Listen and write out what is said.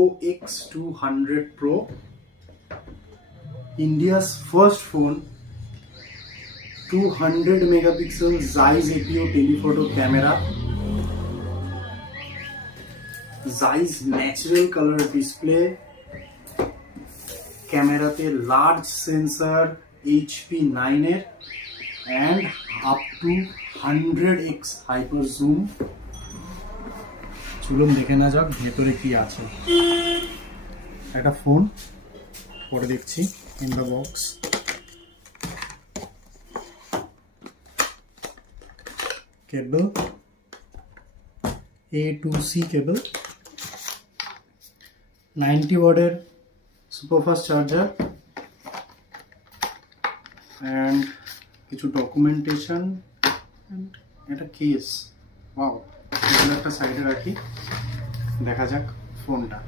Oppo X200 Pro, India's first phone, 200 megapixel Zeiss APO telephoto camera, Zeiss natural color display, ক্যামেরাতে large sensor HP9 এর and up to 100x hyper zoom. চলুন দেখে না যাক ভেতরে কি আছে। একটা ফোন পরে দেখছি in the box. Cable A to C কেবল, 90 ওয়াটের সুপারফাস্ট চার্জার অ্যান্ড কিছু ডকুমেন্টেশন অ্যান্ড একটা কেস। ওয়াও, এগুলো একটা সাইডে রাখি, দেখা যাক ফোনটা।